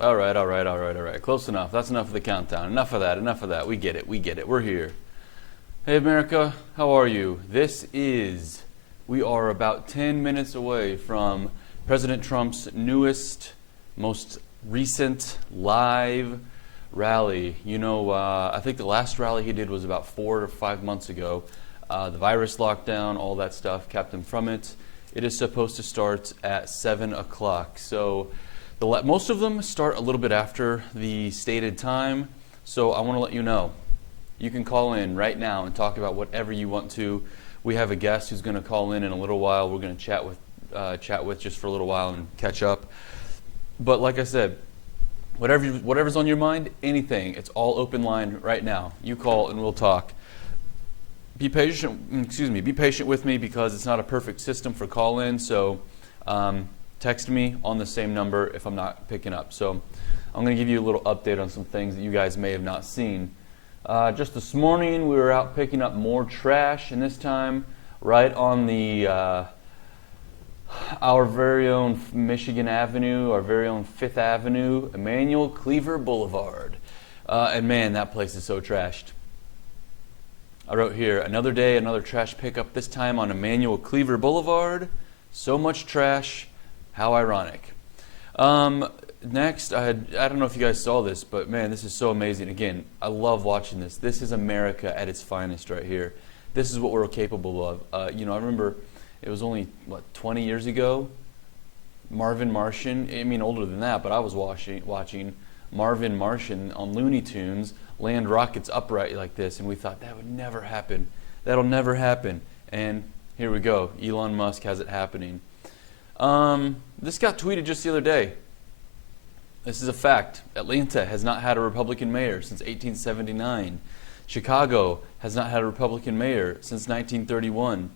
All right, all right, all right, all right. Close enough. That's enough of the countdown. Enough of that, enough of that. We get it, we get it. We're here. Hey, America, how are you? We are about 10 minutes away from President Trump's newest, most recent live rally. You know, I think the last rally he did was about 4 or 5 months ago. The virus lockdown, all that stuff kept him from it. It is supposed to start at 7 o'clock. So most of them start a little bit after the stated time. So I want to let you know. You can call in right now and talk about whatever you want to. We have a guest who's going to call in a little while. We're going to chat with just for a little while and catch up. But like I said, whatever's on your mind, anything, it's all open line right now. You call and we'll talk. Be patient with me because it's not a perfect system for call-in, so text me on the same number if I'm not picking up. So I'm going to give you a little update on some things that you guys may have not seen. Just this morning, we were out picking up more trash, and this time right on our very own Michigan Avenue, our very own 5th Avenue, Emmanuel Cleaver Boulevard. And man, that place is so trashed. I wrote here, another day, another trash pickup, this time on Emmanuel Cleaver Boulevard. So much trash, how ironic. Next, I don't know if you guys saw this, but man, this is so amazing. Again, I love watching this. This is America at its finest right here. This is what we're capable of. I remember it was only, 20 years ago? Marvin Martian, older than that, but I was watching Marvin Martian on Looney Tunes land rockets upright like this, and we thought that would never happen. That'll never happen. And here we go. Elon Musk has it happening. This got tweeted just the other day. This is a fact. Atlanta has not had a Republican mayor since 1879. Chicago has not had a Republican mayor since 1931.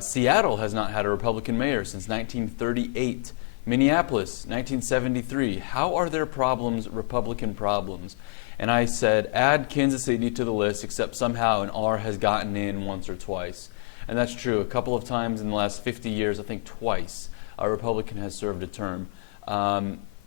Seattle has not had a Republican mayor since 1938. Minneapolis, 1973. How are their problems Republican problems? And I said, add Kansas City to the list, except somehow an R has gotten in once or twice. And that's true. A couple of times in the last 50 years, I think twice, a Republican has served a term.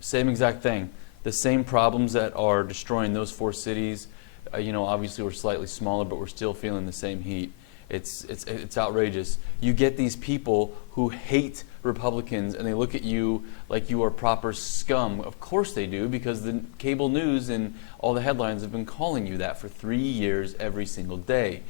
Same exact thing. The same problems that are destroying those 4 cities, obviously we're slightly smaller, but we're still feeling the same heat. It's outrageous. You get these people who hate Republicans and they look at you like you are proper scum. Of course they do, because the cable news and all the headlines have been calling you that for 3 years every single day.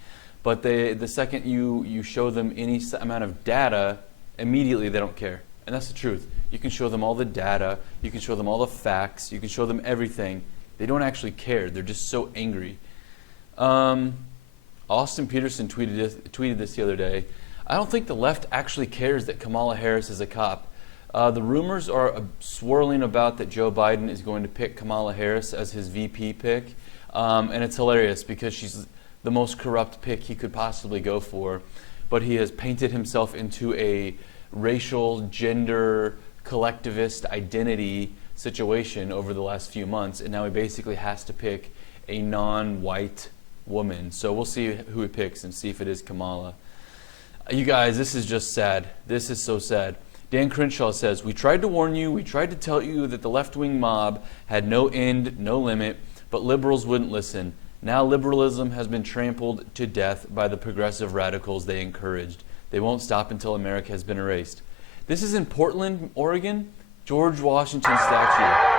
But the second you show them any amount of data, immediately they don't care. And that's the truth. You can show them all the data, you can show them all the facts, you can show them everything. They don't actually care. They're just so angry. Austin Peterson tweeted this the other day. I don't think the left actually cares that Kamala Harris is a cop. The rumors are swirling about that Joe Biden is going to pick Kamala Harris as his VP pick. And it's hilarious because she's the most corrupt pick he could possibly go for. But he has painted himself into a racial, gender, collectivist identity situation over the last few months. And now he basically has to pick a non-white woman. So we'll see who he picks and see if it is Kamala. You guys, this is just sad. This is so sad. Dan Crenshaw says, we tried to warn you, we tried to tell you that the left-wing mob had no end, no limit, but liberals wouldn't listen. Now liberalism has been trampled to death by the progressive radicals they encouraged. They won't stop until America has been erased. This is in Portland, Oregon, George Washington statue.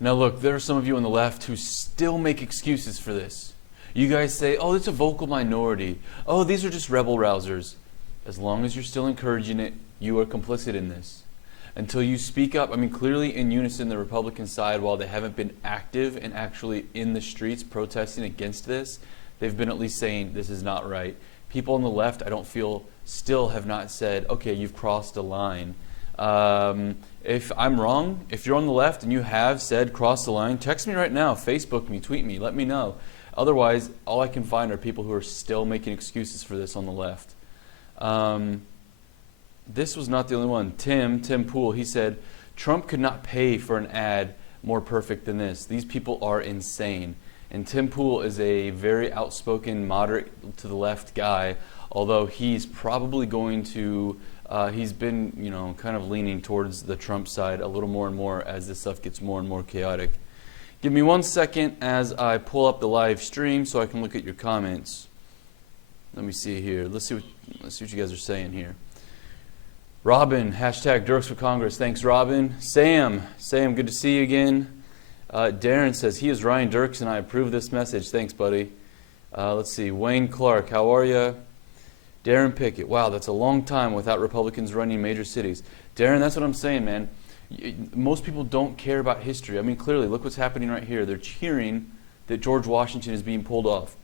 Now look, there are some of you on the left who still make excuses for this. You guys say, oh, it's a vocal minority. Oh, these are just rebel rousers. As long as you're still encouraging it, you are complicit in this. Until you speak up, clearly in unison, the Republican side, while they haven't been active and actually in the streets protesting against this, they've been at least saying this is not right. People on the left, I don't feel, still have not said, okay, you've crossed a line. If I'm wrong, if you're on the left and you have said cross the line, text me right now, Facebook me, tweet me, let me know. Otherwise, all I can find are people who are still making excuses for this on the left. This was not the only one. Tim Poole, he said, Trump could not pay for an ad more perfect than this. These people are insane. And Tim Pool is a very outspoken, moderate to the left guy, although he's probably going to, he's been, kind of leaning towards the Trump side a little more and more as this stuff gets more and more chaotic. Give me 1 second as I pull up the live stream so I can look at your comments. Let me see here. Let's see what you guys are saying here. Robin, hashtag Derks for Congress. Thanks, Robin. Sam, good to see you again. Darren says, he is Ryan Derks and I approve this message. Thanks, buddy. Let's see. Wayne Clark, how are you? Darren Pickett, wow, that's a long time without Republicans running major cities. Darren, that's what I'm saying, man. Most people don't care about history. I mean, clearly, look what's happening right here. They're cheering that George Washington is being pulled off.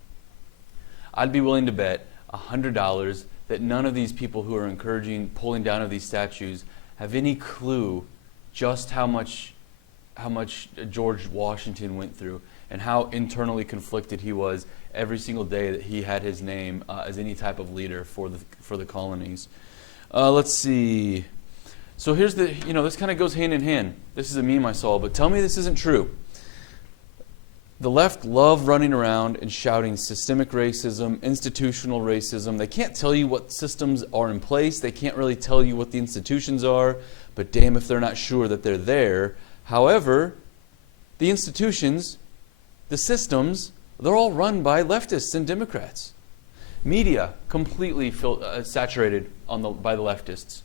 I'd be willing to bet $100 that none of these people who are encouraging pulling down of these statues have any clue just how much George Washington went through and how internally conflicted he was every single day that he had his name as any type of leader for the colonies. Let's see. So here's the, this kind of goes hand in hand. This is a meme I saw, but tell me this isn't true. The left love running around and shouting systemic racism, institutional racism. They can't tell you what systems are in place. They can't really tell you what the institutions are, but damn if they're not sure that they're there. However, the institutions, the systems, they're all run by leftists and Democrats. Media, completely saturated by the leftists.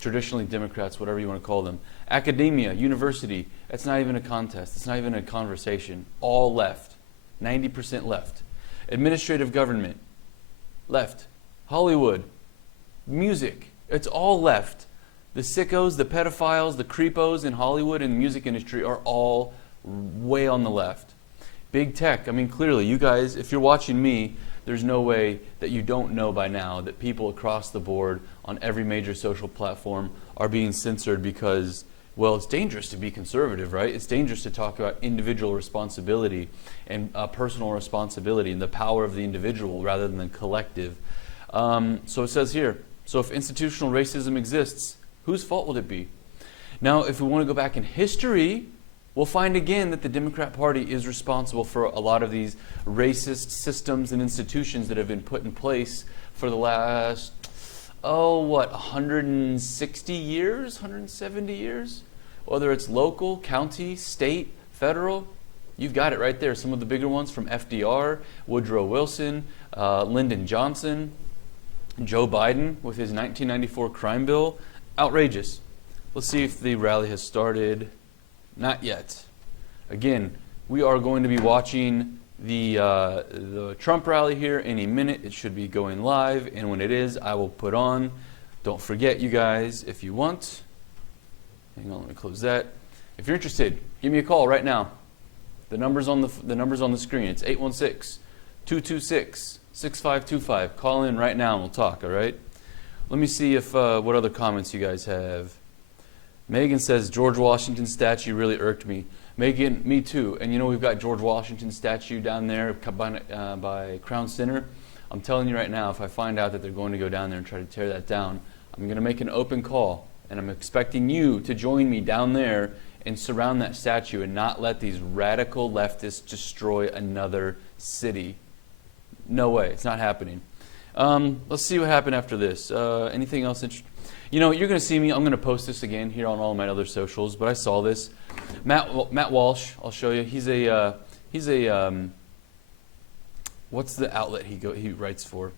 Traditionally Democrats, whatever you want to call them. Academia, university, it's not even a contest. It's not even a conversation. All left. 90% left. Administrative government, left. Hollywood, music, it's all left. The sickos, the pedophiles, the creepos in Hollywood and the music industry are all way on the left. Big tech, I mean, clearly, you guys, if you're watching me, there's no way that you don't know by now that people across the board on every major social platform are being censored because, well, it's dangerous to be conservative, right? It's dangerous to talk about individual responsibility and personal responsibility and the power of the individual rather than the collective. So it says here, so if institutional racism exists, whose fault will it be? Now, if we want to go back in history, we'll find again that the Democrat Party is responsible for a lot of these racist systems and institutions that have been put in place for the last, 160 years, 170 years? Whether it's local, county, state, federal, you've got it right there. Some of the bigger ones from FDR, Woodrow Wilson, Lyndon Johnson, Joe Biden with his 1994 crime bill. Outrageous. Let's see if the rally has started. Not yet. Again, we are going to be watching the Trump rally here any minute. It should be going live, and when it is, I will put on. Don't forget, you guys, if you want. Hang on, let me close that. If you're interested, give me a call right now. The number's on the screen. It's 816-226-6525. Call in right now and we'll talk, all right? Let me see if what other comments you guys have. Megan says, George Washington statue really irked me. Megan, me too. And we've got George Washington statue down there by Crown Center. I'm telling you right now, if I find out that they're going to go down there and try to tear that down, I'm going to make an open call. And I'm expecting you to join me down there and surround that statue and not let these radical leftists destroy another city. No way. It's not happening. Let's see what happened after this. Anything else interesting? You're going to see me. I'm going to post this again here on all my other socials, but I saw this. Matt Walsh, I'll show you. He's a what's the outlet he writes for?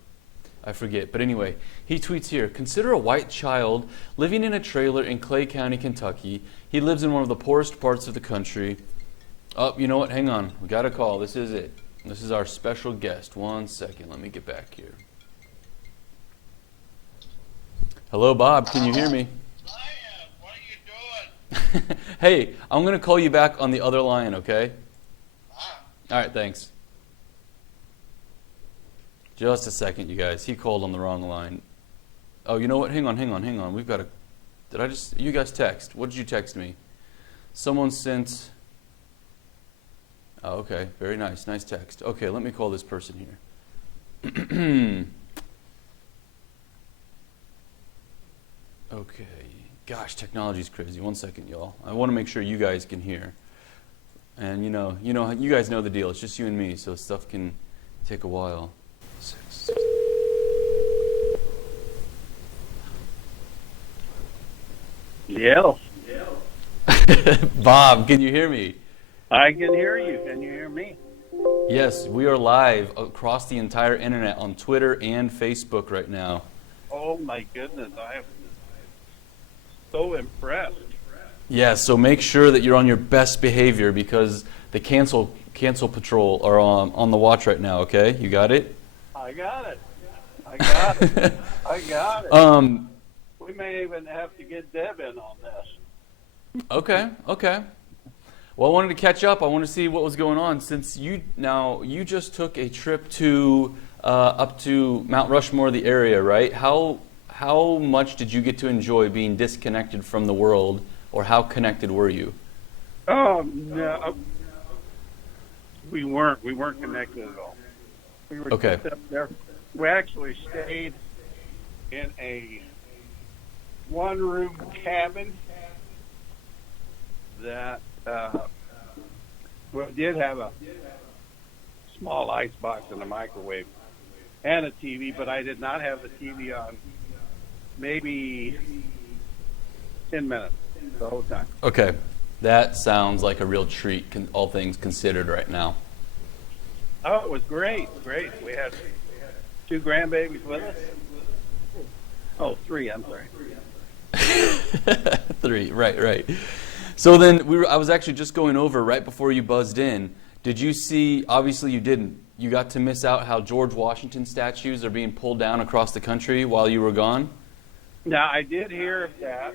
I forget. But anyway, he tweets here, consider a white child living in a trailer in Clay County, Kentucky. He lives in one of the poorest parts of the country. Oh, you know what? Hang on. We got a call. This is it. This is our special guest. 1 second. Let me get back here. Hello, Bob. Can you hear me? Ryan, what are you doing? Hey, I'm going to call you back on the other line, okay? All right, thanks. Just a second, you guys. He called on the wrong line. Oh, you know what? Hang on. We've got a... You guys text. What did you text me? Someone sent... Oh, okay. Very nice. Nice text. Okay, let me call this person here. Okay. Gosh, technology's crazy. One second, y'all. I want to make sure you guys can hear. And you guys know the deal. It's just you and me, so stuff can take a while. Yeah. Bob, can you hear me? I can hear you. Can you hear me? Yes, we are live across the entire internet on Twitter and Facebook right now. Oh my goodness, I am so impressed. Yeah, so make sure that you're on your best behavior because the cancel patrol are on the watch right now, okay? You got it? I got it. I got it. We may even have to get Deb in on this. Okay. Well, I wanted to catch up. I wanted to see what was going on since you just took a trip to up to Mount Rushmore, the area, right? How much did you get to enjoy being disconnected from the world, or how connected were you? Oh no, we weren't connected at all. We were Okay. just up there. We actually stayed in a one-room cabin that did have a small ice box and a microwave and a TV, but I did not have the TV on maybe 10 minutes the whole time. Okay, that sounds like a real treat, all things considered right now. Oh, it was great. We had 2 grandbabies with us. Oh, 3, I'm sorry. 3, right. So then I was actually just going over right before you buzzed in. Did you see, obviously you didn't, you got to miss out how George Washington statues are being pulled down across the country while you were gone? Now, I did hear of that.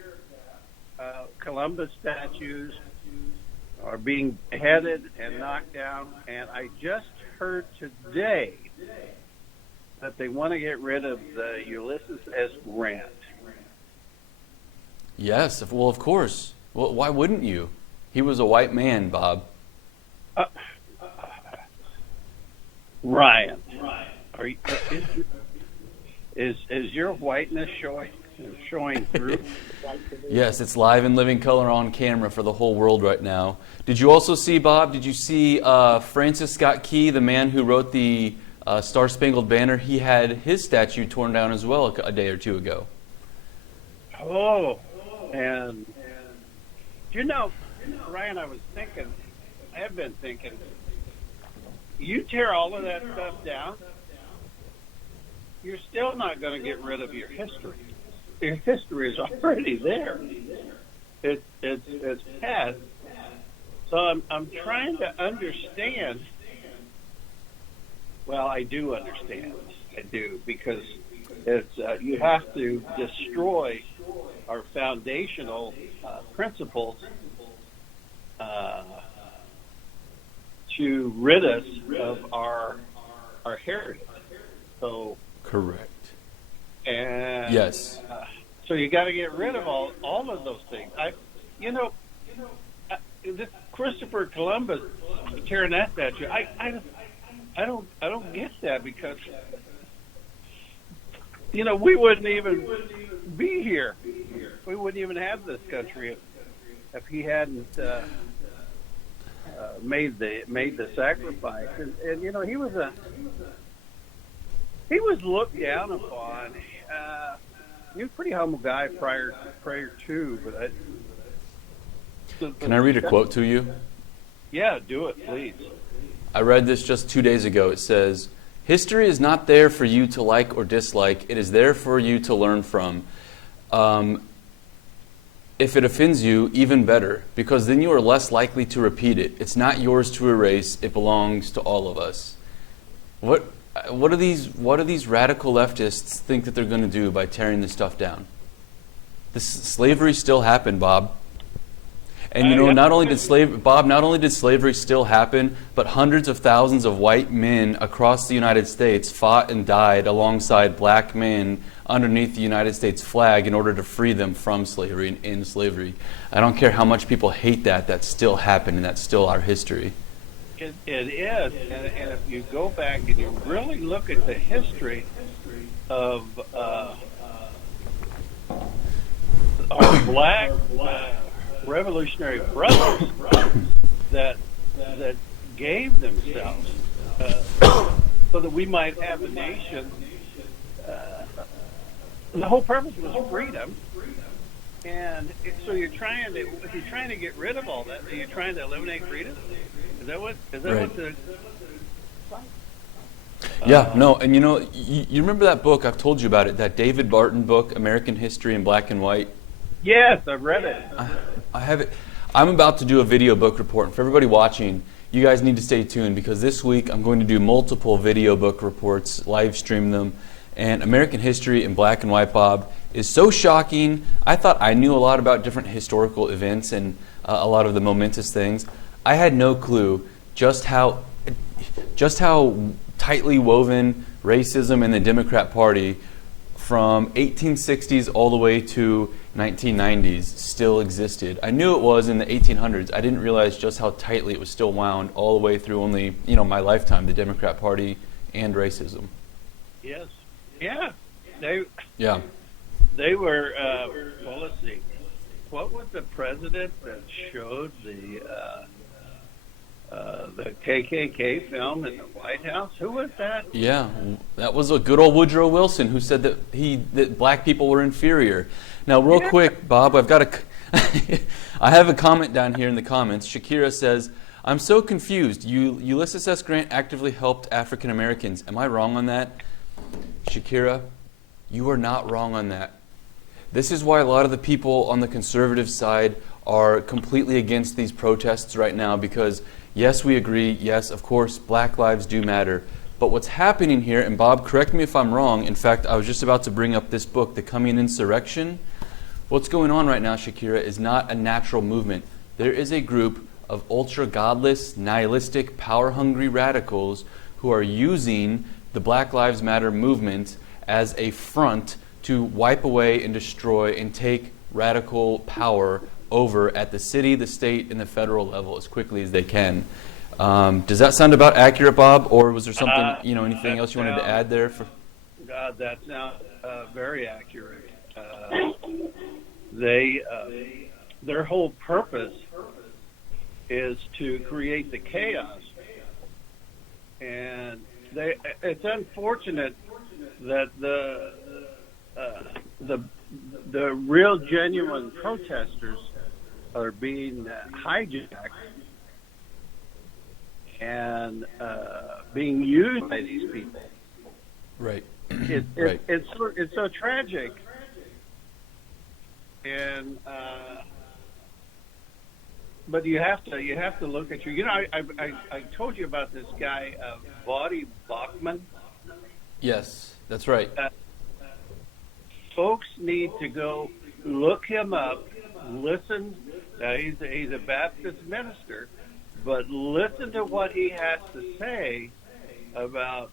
Columbus statues are being headed and knocked down, and I just heard today that they want to get rid of the Ulysses S. Grant. Yes, well, of course. Well, why wouldn't you? He was a white man, Bob. Ryan, are you, is your whiteness showing through? Yes, it's live and living color on camera for the whole world right now. Did you also see, Bob, Francis Scott Key, the man who wrote the Star-Spangled Banner? He had his statue torn down as well a day or two ago. Oh, and Ryan, I have been thinking, you tear all of that stuff down, you're still not going to get rid of your history. Your history is already there. It's past. So I'm trying to understand. Well, I do understand. I do, because it's you have to destroy our foundational principles to rid us of our heritage. So correct. And yes. So you got to get rid of all of those things. This Christopher Columbus tearing that statue. I don't get that, because we wouldn't even be here. We wouldn't even have this country if he hadn't made the sacrifice. And he was looked down upon. He was a pretty humble guy prior to, but Can I read a quote to you? Yeah, do it, please. I read this just 2 days ago. It says, "History is not there for you to like or dislike. It is there for you to learn from. If it offends you, even better, because then you are less likely to repeat it. It's not yours to erase. It belongs to all of us." What do these radical leftists think that they're going to do by tearing this stuff down? Slavery still happened, Bob. And not only did slavery still happen, but hundreds of thousands of white men across the United States fought and died alongside black men underneath the United States flag in order to free them from slavery and end slavery. I don't care how much people hate that still happened, and that's still our history. It is, and if you go back and you really look at the history of our black revolutionary brothers that gave themselves so that we might have a nation. The whole purpose was freedom, and so if you're trying to get rid of all that, are you trying to eliminate freedom? Is that what the? Yeah, no, and you remember that book, I've told you about it, that David Barton book, American History in Black and White? Yes, I've read it. I have it. I'm about to do a video book report, and for everybody watching, you guys need to stay tuned, because this week I'm going to do multiple video book reports, live stream them, and American History in Black and White, Bob, is so shocking. I thought I knew a lot about different historical events and a lot of the momentous things. I had no clue just how tightly woven racism in the Democrat Party from 1860s all the way to 1990s still existed. I knew it was in the 1800s. I didn't realize just how tightly it was still wound all the way through only, my lifetime, the Democrat Party and racism. Yes. Yeah. They were, well, let's see. What was the president that showed the KKK film in the White House? Who was that? Yeah, that was a good old Woodrow Wilson, who said that black people were inferior. Now, real quick, Bob, I've got I have a comment down here in the comments. Shakira says, "I'm so confused. Ulysses S. Grant actively helped African Americans. Am I wrong on that?" Shakira, you are not wrong on that. This is why a lot of the people on the conservative side are completely against these protests right now, because yes, we agree. Yes, of course, black lives do matter. But what's happening here, and Bob, correct me if I'm wrong. In fact, I was just about to bring up this book, The Coming Insurrection. What's going on right now, Shakira, is not a natural movement. There is a group of ultra-godless, nihilistic, power-hungry radicals who are using the Black Lives Matter movement as a front to wipe away and destroy and take radical power over at the city, the state, and the federal level as quickly as they can. Does that sound about accurate, Bob, or was there something, anything else you wanted to add there? That sounds very accurate. Their whole purpose is to create the chaos, and it's unfortunate that the real genuine protesters are being hijacked and being used by these people. Right. Right. It's so tragic, and but you have to look at I told you about this guy Vadi Bachman. Yes, that's right. Folks need to go look him up, listen. He's a Baptist minister, but listen to what he has to say about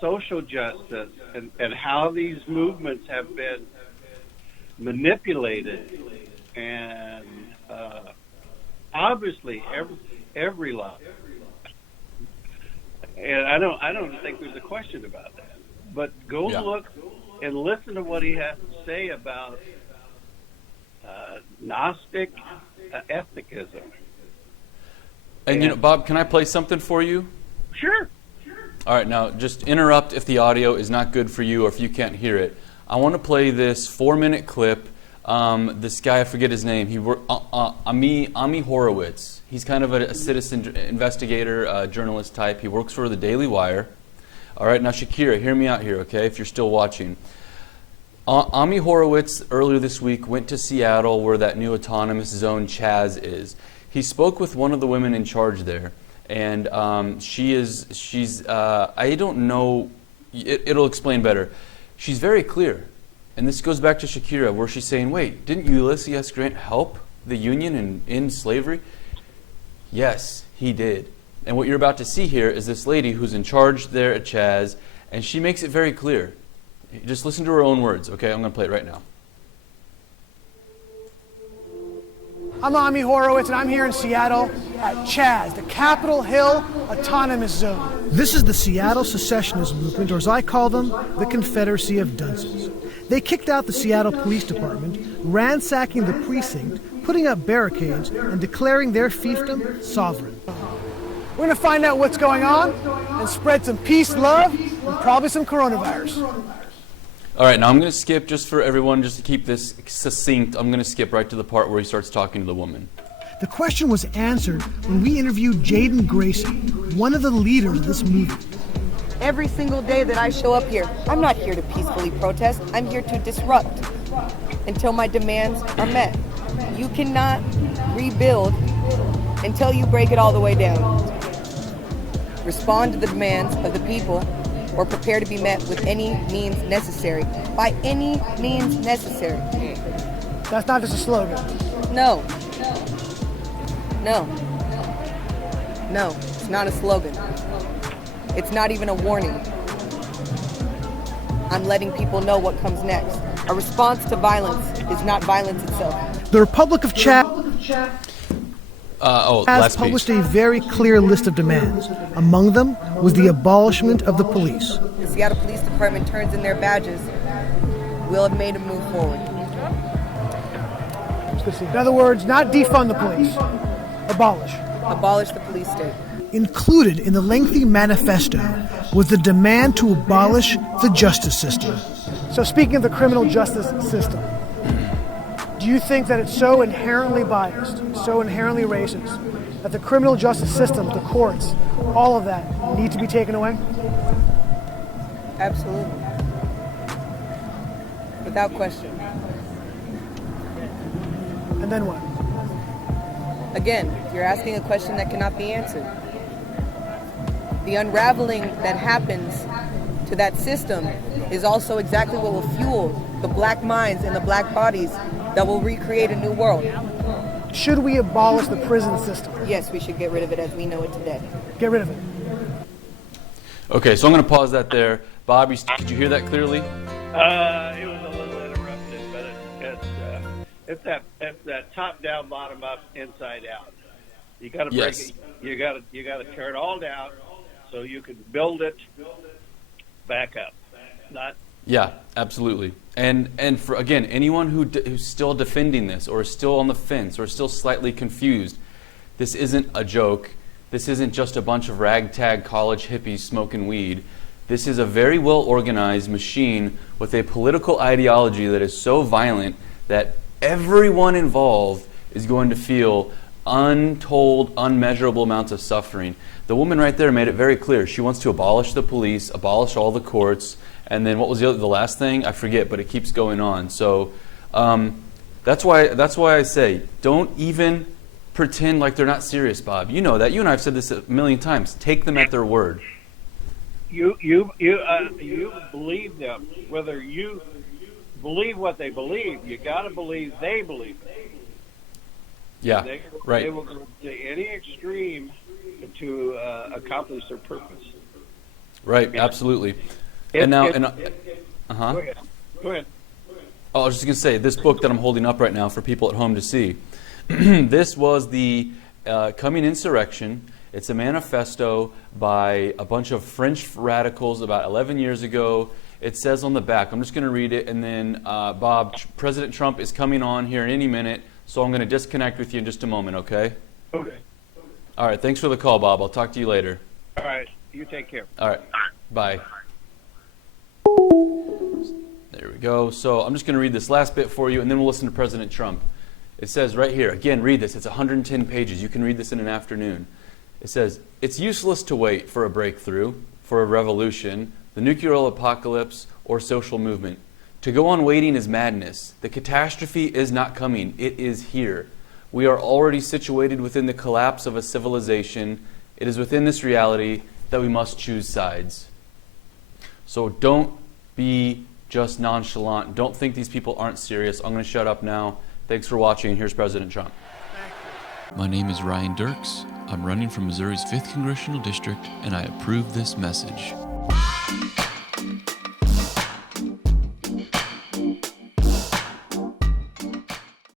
social justice and how these movements have been manipulated, and obviously every life. And I don't think there's a question about that. But go look and listen to what he has to say about Gnostic ethnicism. And Bob, can I play something for you? Sure. All right, now just interrupt if the audio is not good for you or if you can't hear it. I want to play this 4-minute clip. This guy, I forget his name. Ami Horowitz. He's kind of a citizen investigator, journalist type. He works for the Daily Wire. All right, now Shakira, hear me out here, okay, if you're still watching. Ami Horowitz earlier this week went to Seattle, where that new autonomous zone Chaz is. He spoke with one of the women in charge there, and she's I don't know, it'll explain better. She's very clear, and this goes back to Shakira, where she's saying, wait, didn't Ulysses S. Grant help the Union in slavery? Yes, he did. And what you're about to see here is this lady who's in charge there at Chaz, and she makes it very clear. Just listen to her own words, okay? I'm going to play it right now. I'm Ami Horowitz, and I'm here in Seattle at Chaz, the Capitol Hill Autonomous Zone. This is the Seattle Secessionist Movement, or as I call them, the Confederacy of Dunces. They kicked out the Seattle Police Department, ransacking the precinct, putting up barricades, and declaring their fiefdom sovereign. We're going to find out what's going on and spread some peace, love, and probably some coronavirus. All right, now I'm going to skip, just for everyone, just to keep this succinct, I'm going to skip right to the part where he starts talking to the woman. The question was answered when we interviewed Jaden Gracie, one of the leaders of this movement. Every single day that I show up here, I'm not here to peacefully protest. I'm here to disrupt until my demands are met. You cannot rebuild until you break it all the way down. Respond to the demands of the people or prepare to be met with any means necessary. By any means necessary. That's not just a slogan. No. No. No, it's not a slogan. It's not even a warning. I'm letting people know what comes next. A response to violence is not violence itself. The Republic of Chad has published a very clear list of demands. Among them was the abolishment of the police. The Seattle Police Department turns in their badges. We'll have made a move forward. In other words, not defund the police. Abolish. Abolish the police state. Included in the lengthy manifesto was the demand to abolish the justice system. So speaking of the criminal justice system, do you think that it's so inherently biased, so inherently racist, that the criminal justice system, the courts, all of that need to be taken away? Absolutely. Without question. And then what? Again, you're asking a question that cannot be answered. The unraveling that happens to that system is also exactly what will fuel the black minds and the black bodies that will recreate a new world. Should we abolish the prison system? Yes, we should get rid of it as we know it today. Get rid of it. Okay, so I'm going to pause that there. Bob, did you hear that clearly? It was a little interrupted, but it's that top down, bottom up, inside out. You got to break Yes. it. You got to tear it all down so you can build it back up. Yeah, absolutely. And for, again, anyone who's still defending this or is still on the fence or is still slightly confused, this isn't a joke. This isn't just a bunch of ragtag college hippies smoking weed. This is a very well-organized machine with a political ideology that is so violent that everyone involved is going to feel untold, unmeasurable amounts of suffering. The woman right there made it very clear. She wants to abolish the police, abolish all the courts, and then what was the last thing? I forget, but it keeps going on. So that's why I say, don't even pretend like they're not serious, Bob. You know that. You and I have said this a million times. Take them at their word. You believe them. Whether you believe what they believe, you got to believe they believe it. Yeah, right. They will go to any extreme to accomplish their purpose. Right, absolutely. Go Go ahead. Oh, I was just going to say, this book that I'm holding up right now for people at home to see, this was the Coming Insurrection. It's a manifesto by a bunch of French radicals about 11 years ago. It says on the back, I'm just going to read it, and then, Bob, President Trump is coming on here in any minute, so I'm going to disconnect with you in just a moment, okay? Okay. All right, thanks for the call, Bob. I'll talk to you later. All right. You take care. All right, bye. There we go. So I'm just going to read this last bit for you, and then we'll listen to President Trump. It says right here, again, read this. It's 110 pages. You can read this in an afternoon. It says, it's useless to wait for a breakthrough, for a revolution, the nuclear apocalypse, or social movement. To go on waiting is madness. The catastrophe is not coming. It is here. We are already situated within the collapse of a civilization. It is within this reality that we must choose sides. So don't be just nonchalant. Don't think these people aren't serious. I'm going to shut up now. Thanks for watching. Here's President Trump. My name is Ryan Derks. I'm running from Missouri's 5th Congressional District, and I approve this message.